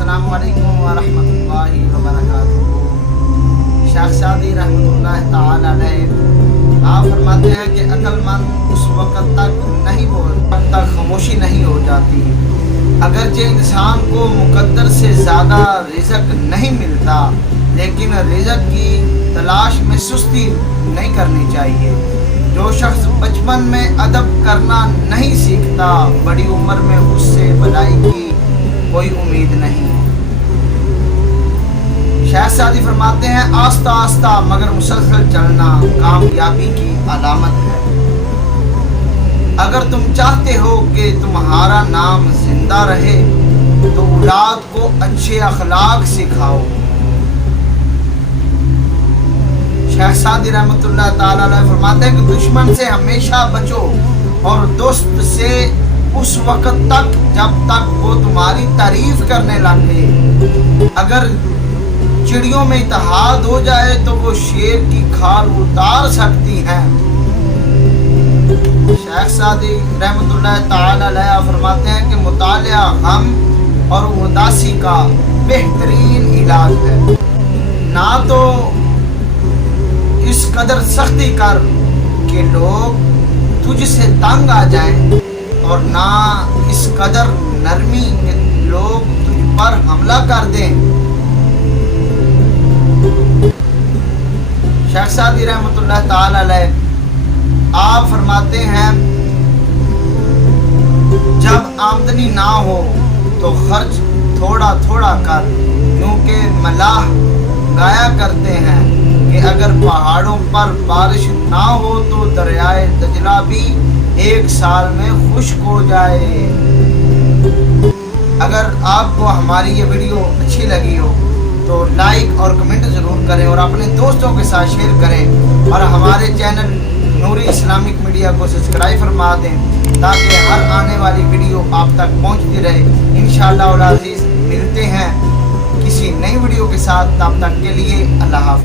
अस्सलाम वालेकुम वरहमतुल्लाहि वबरकातुहू। शेख सादी रहमतुल्लाह ताला अलैह आप फरमाते हैं कि अक्लमंद उस वक़्त तक नहीं बोलता जब तक खामोशी नहीं हो जाती। अगरचे इंसान को मुकद्दर से ज़्यादा रिज़्क नहीं मिलता, लेकिन रिज़्क की तलाश में सुस्ती नहीं करनी चाहिए। जो शख्स बचपन में अदब करना नहीं सीखता, बड़ी उम्र में उससे भलाई की कोई उम्मीद नहीं। शेख सादी फरमाते हैं, आस्ता आस्ता मगर मुसलसल चलना कामयाबी की अलामत है। अगर तुम चाहते हो कि तुम्हारा नाम जिंदा रहे तो औलाद को अच्छे अखलाक सिखाओ। शेख सादी रहमतुल्लाह ताला अलैह फरमाते हैं कि दुश्मन से हमेशा बचो और दोस्त से उस वक़्त तक जब तक वो तुम्हारी तारीफ करने लगे। अगर चिड़ियों में इत्तेहाद हो जाए तो वो शेर की खाल उतार सकती हैं। शेख सादी रहमतुल्लाह ताला अलैह फरमाते हैं कि मुतालिया गम और उदासी का बेहतरीन इलाज है। ना तो इस कदर सख्ती कर कि लोग तुझसे तंग आ जाएं, और ना इस कदर नरमी कि लोग तुझ पर हमला कर दें। शेख सादी रहमतुल्लाह ताला अलैह आप फरमाते हैं, जब आमदनी ना हो तो खर्च थोड़ा थोड़ा कर, क्योंकि मलाह गाया करते हैं कि अगर पहाड़ों पर बारिश ना हो तो दरियाए दजला भी एक साल में खुश्क हो जाए। अगर आपको हमारी ये वीडियो अच्छी लगी हो तो लाइक और कमेंट ज़रूर करें और अपने दोस्तों के साथ शेयर करें, और हमारे चैनल नूरी इस्लामिक मीडिया को सब्सक्राइब फरमा दें ताकि हर आने वाली वीडियो आप तक पहुंचती रहे। इंशाअल्लाह अज़ीज़ मिलते हैं किसी नई वीडियो के साथ, तब तक के लिए अल्लाह हाफ़िज़।